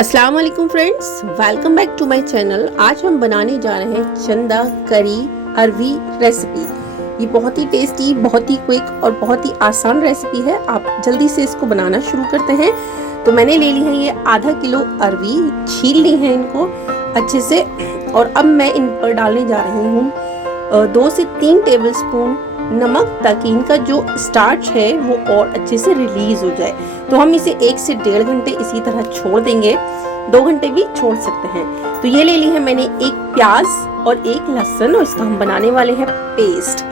अस्सलाम वालेकुम friends, welcome back to my channel. आज हम बनाने जा रहे हैं चंदा करी अरवी रेसिपी। ये बहुत ही टेस्टी, बहुत ही क्विक और बहुत ही आसान रेसिपी है। आप जल्दी से इसको बनाना शुरू करते हैं। तो मैंने ले ली है ये आधा किलो अरवी, छील ली है इनको अच्छे से। और अब मैं इन पर डालने जा रही हूँ 2 से 3 टेबल स्पून नमक, ताकि इनका जो स्टार्च है वो और अच्छे से रिलीज हो जाए। तो हम इसे 1 से 1.5 घंटे इसी तरह छोड़ देंगे, 2 घंटे भी छोड़ सकते हैं। तो ये ले ली है मैंने एक प्याज और एक लहसुन, और इसका हम बनाने वाले हैं पेस्ट।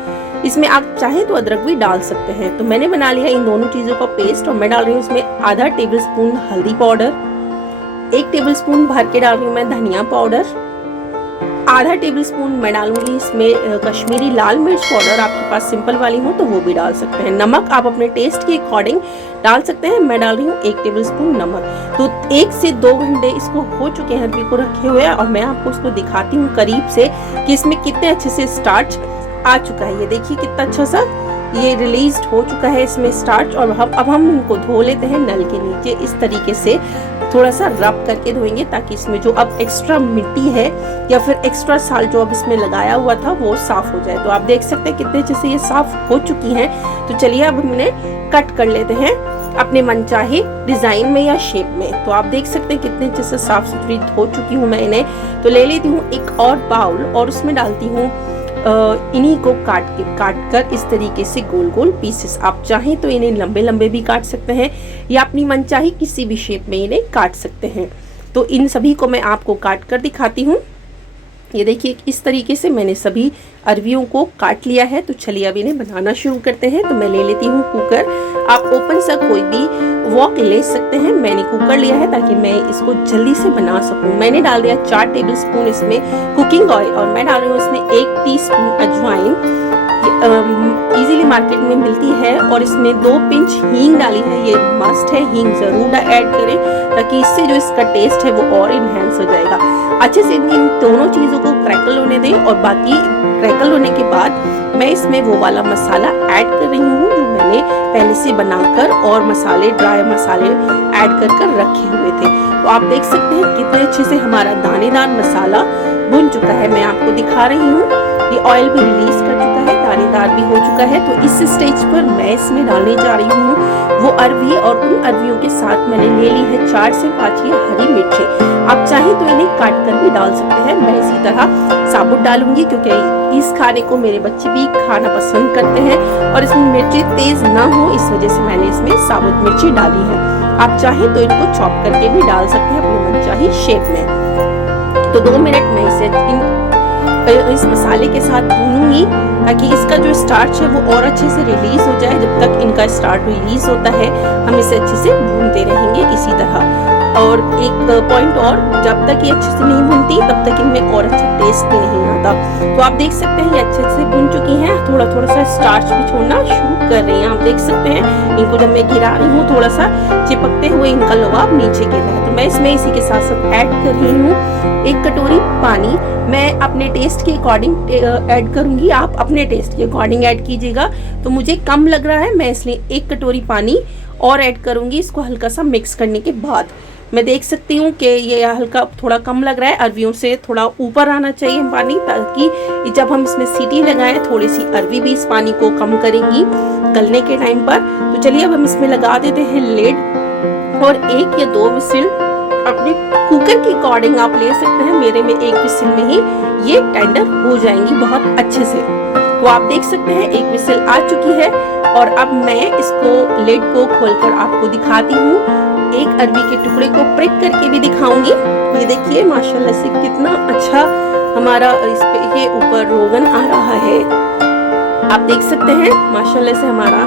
इसमें आप चाहें तो अदरक भी डाल सकते हैं। तो मैंने बना लिया इन दोनों चीजों का पेस्ट, और मैं डाल रही हूँ इसमें आधा टेबल स्पून हल्दी पाउडर, 1 टेबल स्पून भर के डाल रही हूँ मैं धनिया पाउडर, आधा टेबल स्पून मैं डालूंगी इसमें कश्मीरी लाल मिर्च पाउडर। आपके पास सिंपल वाली हो तो वो भी डाल सकते हैं। नमक आप अपने टेस्ट के अकॉर्डिंग डाल सकते हैं। मैं डाल रही हूँ 1 टेबल स्पून नमक। तो 1 से 2 घंटे इसको हो चुके हैं अरवी को रखे हुए, और मैं आपको इसको दिखाती हूँ करीब से कि इसमें कितने अच्छे से स्टार्च आ चुका है। ये देखिए कितना अच्छा सा ये रिलीज हो चुका है इसमें स्टार्च। और अब हम इनको धो लेते हैं नल के नीचे, इस तरीके से थोड़ा सा रब करके धोएंगे, ताकि इसमें जो अब एक्स्ट्रा मिट्टी है या फिर एक्स्ट्रा साल्ट जो अब इसमें लगाया हुआ था वो साफ हो जाए। तो आप देख सकते हैं कितने अच्छे से ये साफ हो चुकी हैं। तो चलिए अब हम इन्हें कट कर लेते हैं अपने मनचाहे डिजाइन में या शेप में। तो आप देख सकते हैं कितने अच्छे से साफ सुथरी धो चुकी हूँ मैं इन्हें। तो ले लेती हूँ एक और बाउल, और उसमें डालती हूँ इन्हीं को काट कर इस तरीके से गोल गोल पीसेस। आप चाहें तो इन्हें लंबे लंबे भी काट सकते हैं, या अपनी मनचाही किसी भी शेप में इन्हें काट सकते हैं। तो इन सभी को मैं आपको काट कर दिखाती हूँ। ये देखिए इस तरीके से मैंने सभी अरवियों को काट लिया है। तो चलिए अब इन्हें बनाना शुरू करते हैं। तो मैं ले लेती हूँ कुकर। आप ओपन सा कोई भी वॉक ले सकते हैं। मैंने कुकर लिया है ताकि मैं इसको जल्दी से बना सकूं। मैंने डाल दिया 4 टेबल स्पून इसमें कुकिंग ऑयल, और मैं डाल रही हूँ इसमें 1 टीस्पून अजवाइन, इजीली मार्केट में मिलती है। और इसमें 2 पिंच हींग डाली है, ये मस्ट है, हींग जरूर ऐड करें, ताकि इससे जो इसका टेस्ट है वो और इनहेंस हो जाएगा। अच्छे से इन दोनों चीज़ों को क्रैकल होने दें, और बाकी क्रैकल होने के बाद मैं इसमें वो वाला मसाला ऐड कर रही हूँ जो मैंने पहले से बनाकर और मसाले, ड्राई मसाले ऐड कर रखे हुए थे। तो आप देख सकते हैं कितने अच्छे से हमारा दानेदार मसाला भुन चुका है। मैं आपको दिखा रही हूँ, ये ऑयल भी रिलीज कर चुका है, दानेदार भी हो चुका है। तो इस स्टेज पर मैं इसमें डालने जा रही हूँ वो अरवी, और उन अरवियों के साथ मैंने ले ली है 4 से 5 ये हरी मिर्ची। आप चाहें तो इन्हें काट कर भी डाल सकते हैं। मैं इसी तरह साबुत डालूंगी, क्योंकि इस खाने को मेरे बच्चे भी खाना पसंद करते हैं, और इसमें मिर्ची तेज ना हो, इस वजह से मैंने इसमें साबुत मिर्ची डाली है। आप चाहें तो इनको चॉप करके भी डाल सकते हैं अपने मनचाही शेप में। तो 2 मिनट में इस मसाले के साथ भूनूंगी, ताकि इसका जो स्टार्च है वो और अच्छे से रिलीज हो जाए। जब तक इनका स्टार्च रिलीज होता है हम इसे अच्छे से भूनते रहेंगे इसी तरह। और एक पॉइंट और, जब तक ये अच्छे से नहीं भूनती तब तक इनमें और अच्छा टेस्ट भी नहीं आता। तो आप देख सकते हैं ये अच्छे से भून चुकी हैं। थोड़ा थोड़ा सा स्टार्च भी छोड़ना शुरू कर रही हैं। आप देख सकते हैं इनको जब मैं गिरा रही हूँ थोड़ा सा चिपकते हुए इनका लुआब नीचे गिर रहा है। तो मैं इसमें इसी के साथ साथ ऐड कर रही हूँ 1 कटोरी पानी। मैं अपने टेस्ट के अकॉर्डिंग ऐड करूंगी, आप अपने टेस्ट के अकॉर्डिंग ऐड कीजिएगा। तो मुझे कम लग रहा है, मैं इसलिए 1 कटोरी पानी और ऐड करूंगी। इसको हल्का सा मिक्स करने के बाद मैं देख सकती हूँ कि ये हल्का थोड़ा कम लग रहा है, अरवियों से थोड़ा ऊपर आना चाहिए पानी, ताकि जब हम इसमें सीटी लगाएं थोड़ी सी अरवी भी इस पानी को कम करेंगी गलने के टाइम पर। तो चलिए अब हम इसमें लगा देते हैं लिड, और 1 या 2 विसिल अपने कुकर के अकॉर्डिंग आप ले सकते हैं। मेरे में 1 विसिल में ही ये टेंडर हो जाएंगी बहुत अच्छे से। तो आप देख सकते हैं 1 विसिल आ चुकी है, और अब मैं इसको लिड को खोलकर आपको दिखाती हूँ। एक अरवी के टुकड़े को प्रिक करके भी दिखाऊंगी। ये देखिए माशाल्लाह से कितना अच्छा हमारा इस पे ये ऊपर रोगन आ रहा है। आप देख सकते हैं माशाल्लाह से हमारा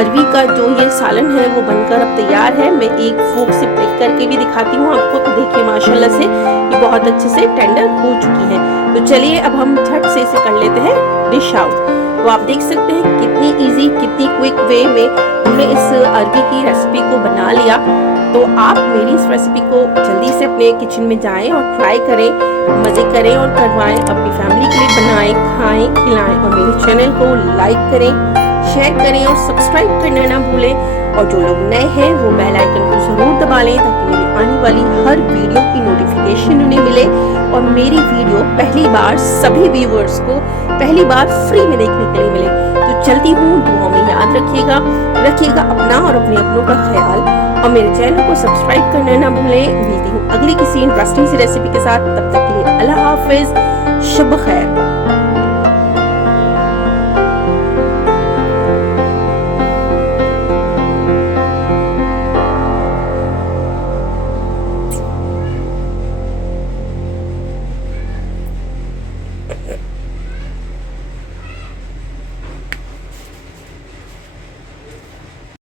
अरवी का जो ये सालन है वो बनकर अब तैयार है। मैं एक फोक से प्रिक करके भी दिखाती हूँ आपको। तो देखिए माशाल्लाह से ये बहुत अच्छे से टेंडर हो चुकी है। तो चलिए अब हम झट से इसे कर लेते हैं डिश आउट। तो आप देख सकते हैं कितनी इजी, कितनी क्विक वे में हमने इस अरवी की रेसिपी को बना लिया। तो आप मेरी इस रेसिपी को जल्दी से अपने किचन में जाएं और ट्राई करें, मज़े करें और करवाएं, अपनी फैमिली के लिए बनाएं, खाएं, खिलाएं। और मेरे चैनल को लाइक करें, शेयर करें और सब्सक्राइब करना ना भूलें। और जो लोग नए हैं वो बेल आइकन को ज़रूर दबा लें, ताकि मेरी आने वाली हर वीडियो की नोटिफिकेशन उन्हें मिले और मेरी वीडियो पहली बार सभी व्यूअर्स को पहली बार फ्री में देखने के लिए मिले। तो चलती हूँ, दुआओं में याद रखिएगा अपना और अपने अपनों का ख्याल, और मेरे चैनल को सब्सक्राइब करना ना भूलें। मिलती हूँ अगली किसी इंटरेस्टिंग सी रेसिपी के साथ, तब तक के लिए अल्लाह हाफिज, शब खैर।